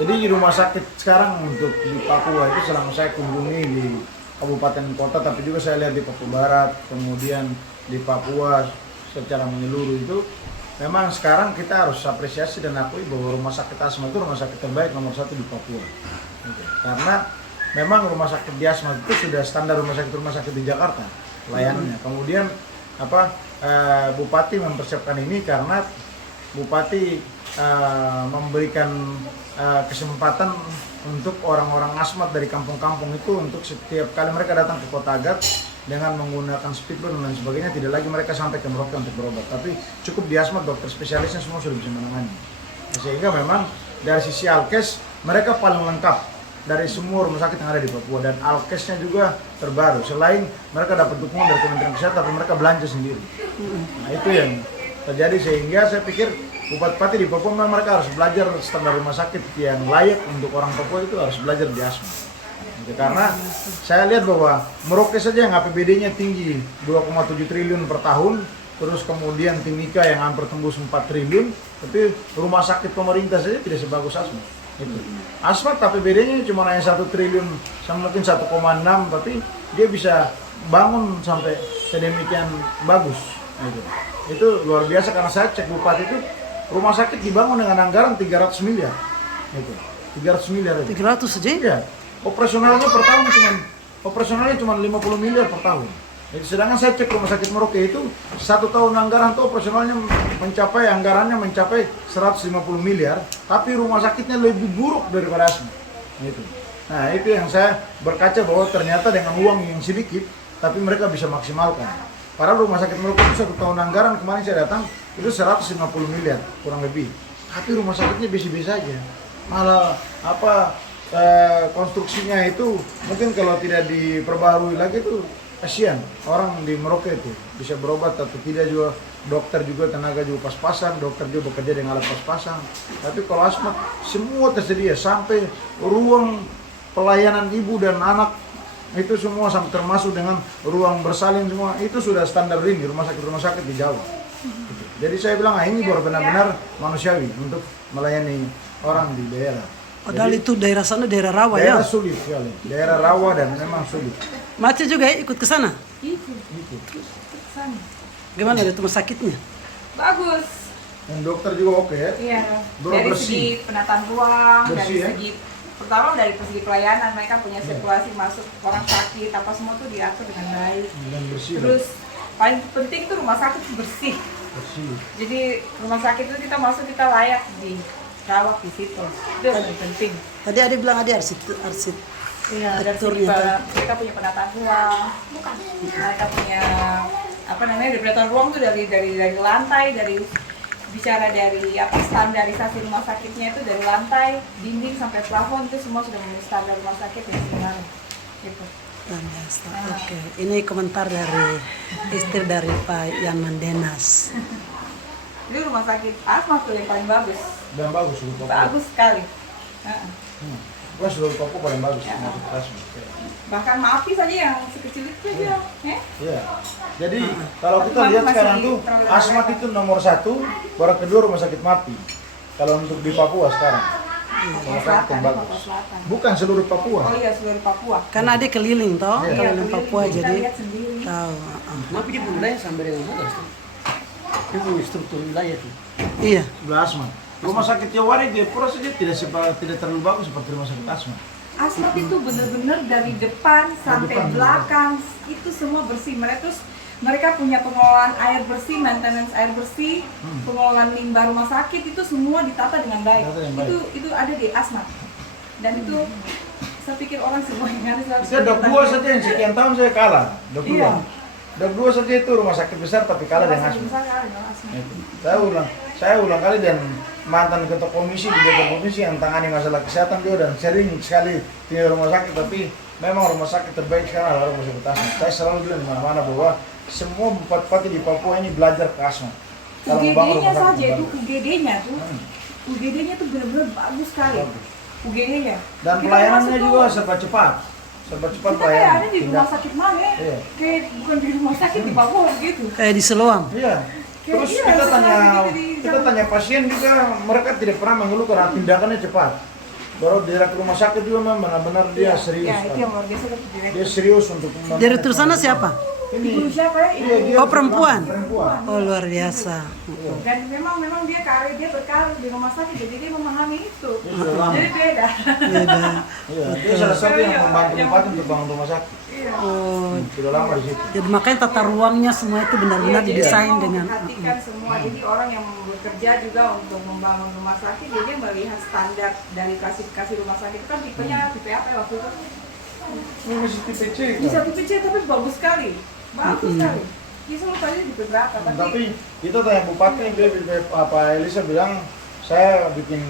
Jadi di rumah sakit sekarang untuk di Papua itu selama saya kunjungi di kabupaten kota, tapi juga saya lihat di Papua Barat, kemudian di Papua secara menyeluruh itu, memang sekarang kita harus apresiasi dan akui bahwa rumah sakit asma itu rumah sakit terbaik nomor 1 di Papua. Gitu. Karena memang rumah sakit di asma itu sudah standar rumah sakit di Jakarta layanannya. Kemudian Bupati mempersiapkan ini karena Bupati memberikan kesempatan untuk orang-orang asmat dari kampung-kampung itu untuk setiap kali mereka datang ke Kota Agats dengan menggunakan speedboat dan lain sebagainya, tidak lagi mereka sampai ke Merauke untuk berobat, tapi cukup di asmat dokter spesialisnya semua sudah bisa menangani. Sehingga memang dari sisi alkes mereka paling lengkap dari semua rumah sakit yang ada di Papua, dan alkesnya juga terbaru. Selain mereka dapat dukungan dari Kementerian Kesehatan, tapi mereka belanja sendiri. Nah itu yang terjadi, sehingga saya pikir Bupati di Papua memang mereka harus belajar standar rumah sakit yang layak untuk orang Papua, itu harus belajar di asma. Gitu. Karena saya lihat bahwa Merauke saja yang APBD-nya tinggi 2,7 triliun per tahun, terus kemudian Timika yang hampir tembus 4 triliun, tapi rumah sakit pemerintah saja tidak sebagus asma. Gitu. Asma APBD-nya cuma hanya 1 triliun, sama mungkin 1,6, tapi dia bisa bangun sampai sedemikian bagus. Gitu. Itu luar biasa, karena saya cek Bupati itu rumah sakit dibangun dengan anggaran 300 miliar. Gitu. 300 miliar itu. 300 saja? Iya. Operasionalnya per tahun cuma 50 miliar per tahun. Jadi, sedangkan saya cek rumah sakit Merauke itu 1 tahun anggaran tuh operasionalnya anggarannya mencapai 150 miliar, tapi rumah sakitnya lebih buruk daripada asma. Gitu. Nah, itu yang saya berkaca bahwa ternyata dengan uang yang sedikit tapi mereka bisa maksimalkan. Padahal rumah sakit Merauke itu 1 tahun anggaran kemarin saya datang itu 150 miliar kurang lebih, tapi rumah sakitnya biasa-biasa aja. Malah konstruksinya itu mungkin kalau tidak diperbaharui lagi itu kasihan orang di Merauke itu bisa berobat atau tidak, juga dokter juga tenaga juga pas-pasan, dokter juga bekerja dengan alat pas-pasan. Tapi kalau asma semua tersedia, sampai ruang pelayanan ibu dan anak itu semua, sampai termasuk dengan ruang bersalin semua itu sudah standar ini rumah sakit di Jawa. Jadi saya bilang ini baru benar-benar manusiawi untuk melayani orang di daerah. Padahal itu daerah sana daerah rawa ya? Daerah sulit sekali, daerah rawa dan memang sulit. Mace juga ya ikut ke sana? Ikut ke sana. Gimana dari rumah sakitnya? Bagus. Dan dokter juga oke ya? Iya. Bersih. Dari segi penataan ruang, Bersih, dari ya? segi pertama dari segi pelayanan, mereka punya sirkulasi masuk orang sakit apa semua tuh diatur dengan baik. Dan bersih. Terus paling penting tuh rumah sakit bersih. Bersih. Jadi rumah sakit itu kita masuk kita layak dirawat di situ. Itu yang paling penting. Tadi ada bilang ada arsitek. Iya, dari segi mereka punya penataan ruang. Bukan. Mereka punya dari penataan ruang tuh dari lantai, dari standarisasi rumah sakitnya itu dari lantai, dinding sampai plafon itu semua sudah memenuhi standar rumah sakit yang benar. Gitu. Oke, ini komentar dari istri dari Pak Yan Mandenas. Ini rumah sakit asma tuh yang paling bagus. Dan bagus seluruh Papua. Bagus sekali. Wah, seluruh Papua paling bagus. Ya. Masuk asma. Bahkan Mapi saja yang sekecil itu aja. Iya. Jadi kalau kita Tapi lihat masih sekarang tuh terlalu asmat lewat. itu nomor 1, baru kedua rumah sakit Mapi. Kalau untuk di Papua sekarang. Rumah sakit yang bagus. Papua Selatan. Bukan seluruh Papua. Oh iya, seluruh Papua. Karena ada keliling toh, Iya. keliling Papua Kita jadi lihat sendiri. tahu. Tapi dia punya wilayah sampai dengan mana tuh? Dia punya struktur wilayah tuh. Iya. Sebelah asma. Rumah sakit Jawari di Jayapura saja tidak terlalu bagus seperti rumah sakit asma. Asmat itu benar-benar dari depan sampai depan, belakang itu semua bersih. Mereka punya pengelolaan air bersih, maintenance air bersih, pengelolaan limbah rumah sakit itu semua ditata dengan baik. Ditata dengan baik. Itu ada di Asmat. Dan itu saya pikir orang semua yang harus Saya dok 2 saja yang sekian tahun saya kalah. Dok 2. Iya. Dok 2 saja itu rumah sakit besar tapi kalah dengan asma. Saya ulang kali dan mantan ketua komisi di DPR komisi yang tangani masalah kesehatan juga, dan sering sekali di rumah sakit, tapi memang rumah sakit terbaik sekarang adalah rumah sakit asma. Saya selalu bilang di mana-mana bahwa semua bupati di Papua ini belajar ke asma. Kalau membangun UGD-nya rumah sakit saja itu bagus. UGD-nya tuh benar-benar bagus sekali. Bagus. UGD-nya. Dan Kita pelayanannya masuk juga tuh, serba cepat. Serba cepat kita kayak ada di Tindak- rumah sakit mana? Iya. Kayak bukan di rumah sakit di Papua gitu. Kayak di Seloam. Iya. Terus Iya, kita setelah tanya kita di kita tanya pasien juga, mereka tidak pernah mengeluh karena tindakannya cepat. Baru direktur rumah sakit juga memang benar-benar dia serius. Ya, itu kan. yang luar biasa dari direktur. Dia serius untuk membantu. Direktur sana siapa? Ibu Ini. siapa ya? Iya, dia Oh, perempuan? Perempuan. Oh, luar biasa. Dan memang dia berkarir di rumah sakit, jadi dia memahami itu. Dia sudah lama. Jadi beda. Beda. Iya, dia salah satu yang membantu bupati untuk bangun rumah sakit. Iya. Oh, Sudah lama di situ. jadi makanya tata ruangnya semua itu benar-benar Iya, jadi didesain mau dengan memperhatikan semua. Jadi orang yang bekerja juga untuk membangun rumah sakit, jadi melihat standar dari klasifikasi rumah sakit itu kan tipenya tipe apa ya waktu itu? Ini masih tipe C kan? Bisa tipe C tapi bagus sekali, bagus sekali. Bisa lu tadi tipe berapa? Tapi itu tanya bupati, apa Elisa bilang saya bikin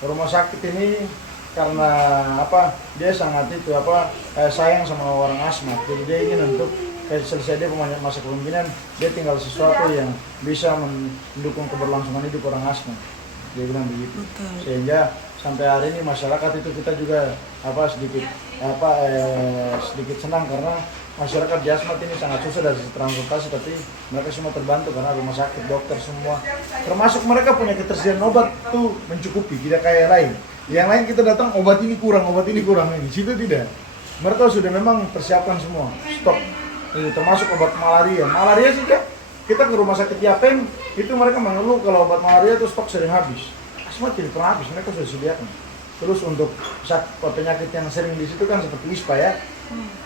rumah sakit ini karena apa dia sangat itu apa sayang sama orang asmat, jadi dia ingin untuk selesai dia masa kepemimpinan dia tinggal sesuatu yang bisa mendukung keberlangsungan hidup orang asmat, dia bilang begitu. Betul. Sehingga sampai hari ini masyarakat itu kita juga sedikit senang karena masyarakat di Asmat ini sangat susah dari sisi transportasi, tapi mereka semua terbantu karena rumah sakit, dokter semua, termasuk mereka punya ketersediaan obat tuh mencukupi, tidak kayak lain. Yang lain kita datang obat ini kurang ini, situ tidak. Mereka sudah memang persiapkan semua stok, itu termasuk obat malaria. Malaria sih kan kita ke rumah sakit Yapem itu mereka mengeluh kalau obat malaria itu stok sering habis. Asmat tidak pernah habis, mereka sudah sediakan. Terus untuk penyakit yang sering di situ kan seperti ISPA ya.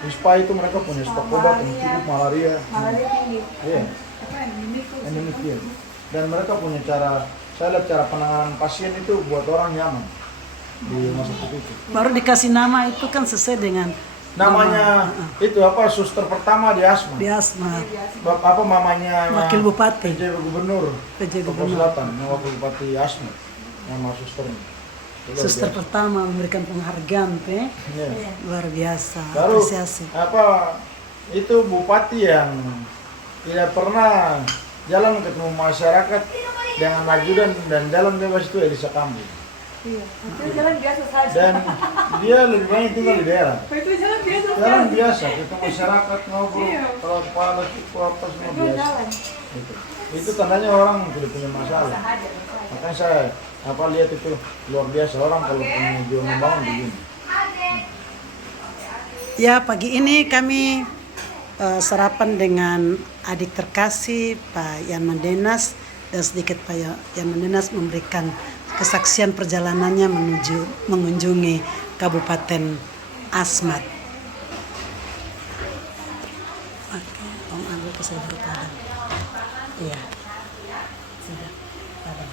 ISPA itu mereka punya stok obat yang cukup malaria. Malaria tinggi. Iya. Apa endemik tuh? Endemik ya. Dan mereka punya cara, saya lihat cara penanganan pasien itu buat orang nyaman di rumah sakit itu. baru dikasih nama itu kan sesuai dengan Namanya itu apa suster pertama di Asmat. di Asmat, Apa mamanya wakil bupati, PJ Gubernur PJ Papua Gubernur. Selatan, yang wakil bupati Asmat, nama susternya. Itu luar Suster biasa. pertama memberikan penghargaan, Iya. luar biasa, Baru apresiasi. apa itu bupati yang tidak pernah jalan ketemu masyarakat dengan ajudan dan jalan bebas itu Elisa Kambu. Iya. Itu jalan biasa saja. Dan dia lebih banyak tinggal di daerah. Itu jalan biasa Jalan saja. biasa, ketemu masyarakat ngobrol, Iya. kalau kepala itu apa semua Itu biasa. jalan. Itu tandanya orang tidak punya masalah. Makanya saya lihat itu luar biasa orang kalau punya jiwa membangun begini. Ya, pagi ini kami sarapan dengan adik terkasih Pak Yan Mandenas, dan sedikit Pak Yan Mandenas memberikan kesaksian perjalanannya mengunjungi Kabupaten Asmat. Oke, Om ambil ke saya bertahan. Iya, sudah padam.